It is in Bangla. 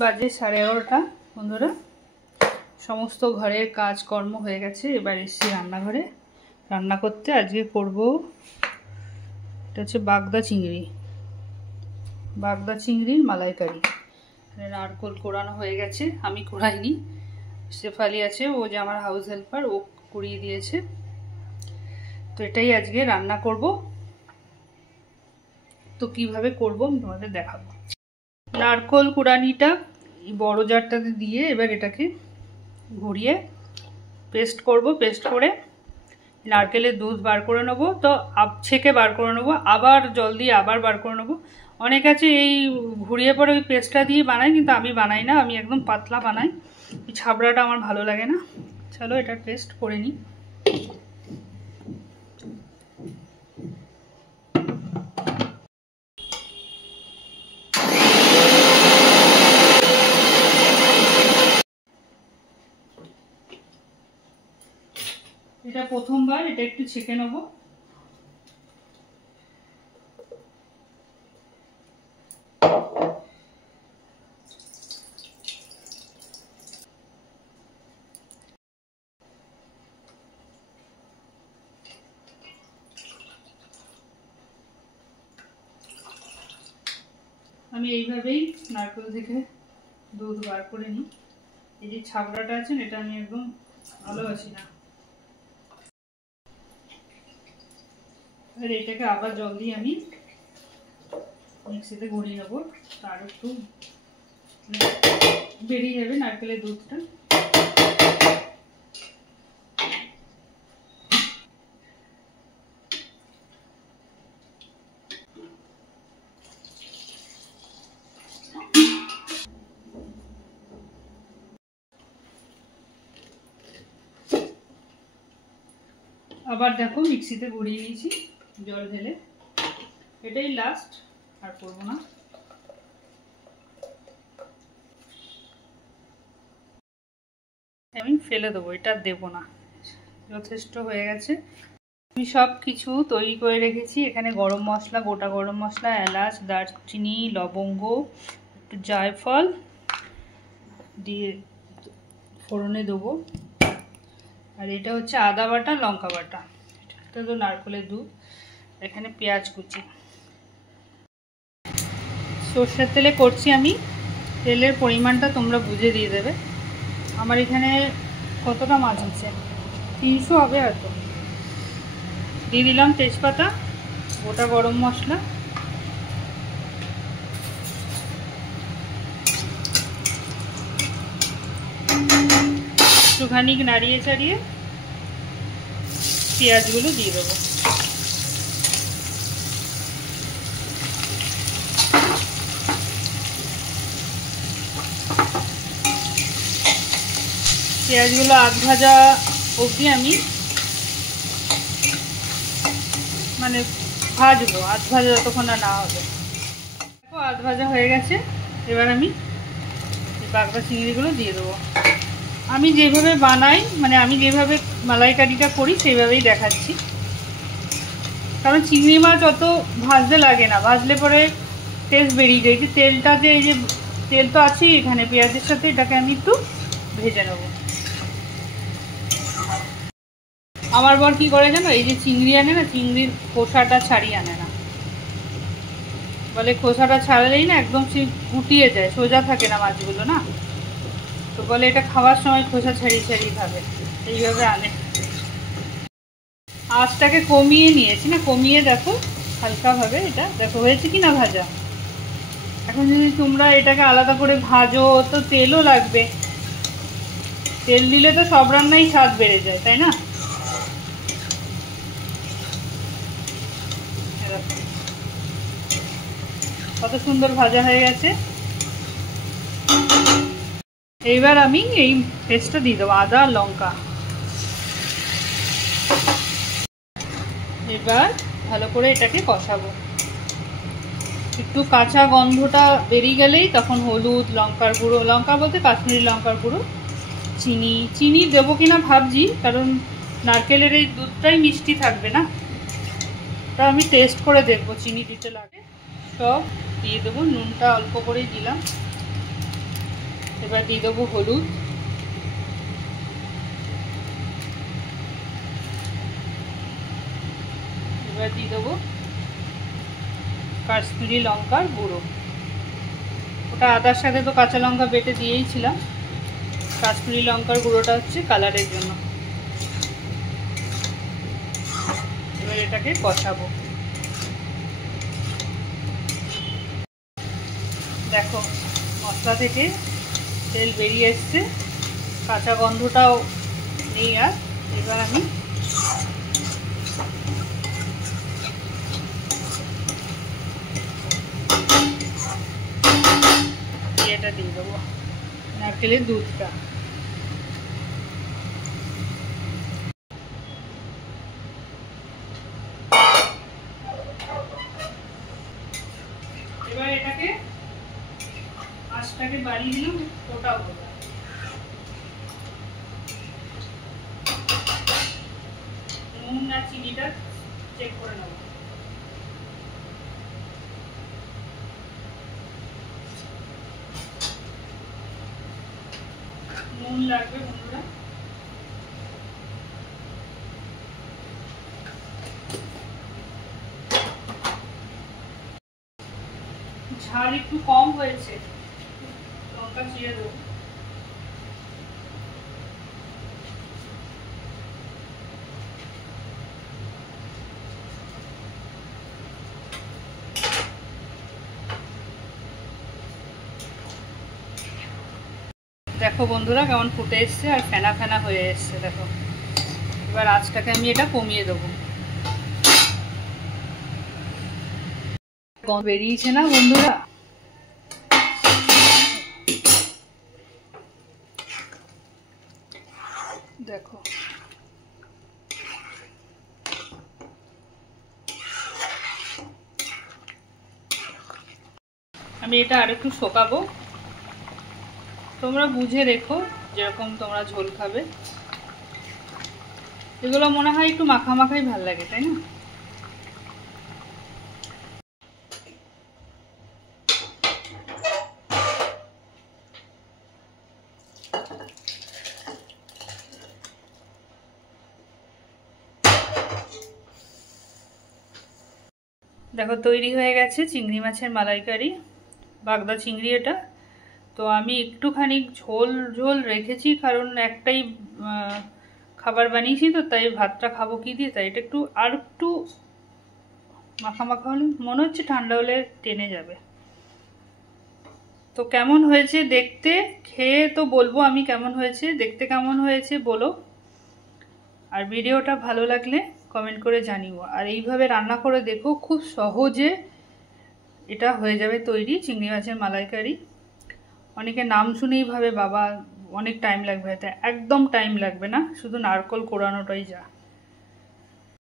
বাজে 11:30 বন্ধুরা। সমস্ত ঘরের কাজকর্ম হয়ে গেছে, এবার এসেছি রান্নাঘরে রান্না করতে। আজকে করব এটা হচ্ছে বাগদা চিংড়ির মালাইকারি। নারকোল কোড়ানো হয়ে গেছে, আমি কোড়াইনি, শেফালি আছে, ও যে আমার হাউস হেল্পার, ও কুড়িয়ে দিয়েছে। তো এটাই আজকে রান্না করব। তো কিভাবে করব আমি তোমাদের দেখাবো। নারকোল কুড়ানিটা বড় জারটাতে দিয়ে এবার এটাকে ঘুরিয়ে পেস্ট করব। পেস্ট করে নারকেলের দুধ বার করে নেবো, তো ছেঁকে বার করে নেবো, আবার জল দিয়ে আবার বার করে নেবো। অনেক আছে এই ঘুরিয়ে পরে ওই পেস্টটা দিয়ে বানাই, কিন্তু আমি বানাই না, আমি একদম পাতলা বানাই। এই ছাবড়াটা আমার ভালো লাগে না। চলো এটা পেস্ট করে নিই। এটা প্রথমবার, এটা একটু ছেঁকে নেব। আমি এইভাবেই নারকেল থেকে দুধ বার করে নিই। এই যে ছাবড়াটা আছে এটা আমি একদম ভালোবাসি না। আর এটাকে আবার জল দিয়ে আমি মিক্সিতে ঘুরিয়ে নেবো, তার একটু বেরিয়ে যাবে নারকেলের দুধটা। আবার দেখো মিক্সিতে ঘুরিয়ে নিয়েছি জল ঢেলে। এটাই লাস্ট, আর করবো না। আমি ফেলে দেবো, এটা দেবো না, যথেষ্ট হয়ে গেছে। আমি সব কিছু তৈরি করে রেখেছি। এখানে গরম মশলা, গোটা গরম মশলা, এলাচ, দারচিনি, লবঙ্গ, একটু জায়ফল দিয়ে ফোড়নে দেবো। আর এটা হচ্ছে আদা বাটা, লঙ্কা বাটা, এটা তো নারকেলের দুধ। এখানে পেঁয়াজ কুচি। সর্ষের তেলে করছি আমি, তেলের পরিমাণটা তোমরা বুঝে দিয়ে দেবে। আমার এখানে কতটা মাছ আছে, 300 হবে হয়তো। দিয়ে দিলাম তেজপাতা, গোটা গরম মশলা, একটুখানি নাড়িয়ে চাড়িয়ে পেঁয়াজগুলো দিয়ে দেবো। পেঁয়াজগুলো আধ ভাজা অবধি আমি মানে ভাজবো, আধ ভাজা যতক্ষণ না হবে। দেখো আধ ভাজা হয়ে গেছে। এবার আমি বাগদা চিংড়িগুলো দিয়ে দেবো। আমি যেভাবে বানাই, মানে আমি যেভাবে মালাইকারিটা করি সেইভাবেই দেখাচ্ছি। কারণ চিংড়ি মাছ অত ভাজতে লাগে না, ভাজলে পরে টেস্ট বেরিয়ে যায়। যে তেলটা, যে এই যে তেল তো আছেই এখানে পেঁয়াজের সাথে, এটাকে আমি একটু ভেজে নেবো। আমার বর কি করে জানো, এই যে চিংড়ি আনে না, চিংড়ির খোসাটা ছাড়িয়ে আনে না, বলে খোসাটা ছাড়ালেই না একদম সে গুটিয়ে যায়, সোজা থাকে না মাছগুলো না। তো বলে এটা খাওয়ার সময় খোসা ছাড়িয়ে ছাড়িয়ে খাবে, এইভাবে আনে। আঁচটাকে কমিয়ে নিয়েছি না, কমিয়ে দেখো হালকাভাবে, এটা দেখো হয়েছে কি না ভাজা। এখন যদি তোমরা এটাকে আলাদা করে ভাজো তো তেলও লাগবে, তেল দিলে তো সব রান্নাই স্বাদ বেড়ে যায়, তাই না? কত সুন্দর ভাজা হয়ে গেছে। এইবার আমি এই পেস্টটা দিয়ে দেবো, আদা আর লঙ্কা। এবার ভালো করে এটাকে কষাবো। একটু কাঁচা গন্ধটা বেরিয়ে গেলেই তখন হলুদ, লঙ্কার গুঁড়ো, লঙ্কা বলতে কাশ্মীরি লঙ্কার গুঁড়ো, চিনি দেবো কিনা ভাবছি, কারণ নারকেলের এই দুধটাই মিষ্টি থাকবে না। তা আমি টেস্ট করে দেখবো চিনি দিতে লাগে। সব দিয়ে দেবো, নুনটা অল্প করেই দিলাম। এবার দিয়ে দেবো হলুদ, এবার দিয়ে দেবো কাশ্মীরি লঙ্কার গুঁড়ো। ওটা আদার সাথে তো কাঁচা লঙ্কা বেটে দিয়েইছিলাম, কাশ্মীরি লঙ্কার গুঁড়োটা হচ্ছে কালারের জন্য। এবার এটাকে কষাবো। দেখো মশলা থেকে তেল বেরিয়ে এসছে, কাঁচা গন্ধটাও নেই আর। এবার আমি এটা দিয়ে দেবো, নারকেলের দুধটা। এবার এটাকে আঁচটাকে বাড়িয়ে দিলাম, ওটা হবে। নুন না চিনিটা চেক করে নেব। নুন লাগবে বন্ধুরা। ঝাল একটু কম হয়েছে, লঙ্কা চিড়ে দেবো। দেখো বন্ধুরা কেমন ফুটে এসছে আর ফেনা ফেনা হয়ে এসছে। দেখো এবার আঁচটাকে আমি এটা কমিয়ে দেবো। বেরিয়েছে না বন্ধুরা? দেখো আমি এটা আরেকটু শোকাবো, তোমরা বুঝে রেখো যেরকম তোমরা ঝোল খাবে। এগুলো মনে হয় একটু মাখা মাখাই ভাল লাগে, তাই না? দেখো তৈরি হয়ে গেছে চিংড়ি মাছের মালাইকারি, বাগদা চিংড়ি এটা। তো আমি একটুখানি ঝোল ঝোল রেখেছি, কারণ একটাই খাবার বানিয়েছি তো, তাই ভাতটা খাবো কি দিয়ে, তাই এটা একটু আর একটু মাখা মাখা হলে মনে হচ্ছে ঠান্ডা হলে টেনে যাবে। তো কেমন হয়েছে দেখতে, খেয়ে তো বলবো আমি কেমন হয়েছে, দেখতে কেমন হয়েছে বলো। আর ভিডিওটা ভালো লাগলে কমেন্ট করে জানিও। আর এইভাবে রান্না করে দেখো, খুব সহজে এটা হয়ে যাবে তৈরি চিংড়ি মাছের মালাইকারি। অনেকে নাম শুনেই ভাবে বাবা অনেক টাইম লাগবে, একদম টাইম লাগবে না, শুধু নারকেল কোড়ানোটাই যা।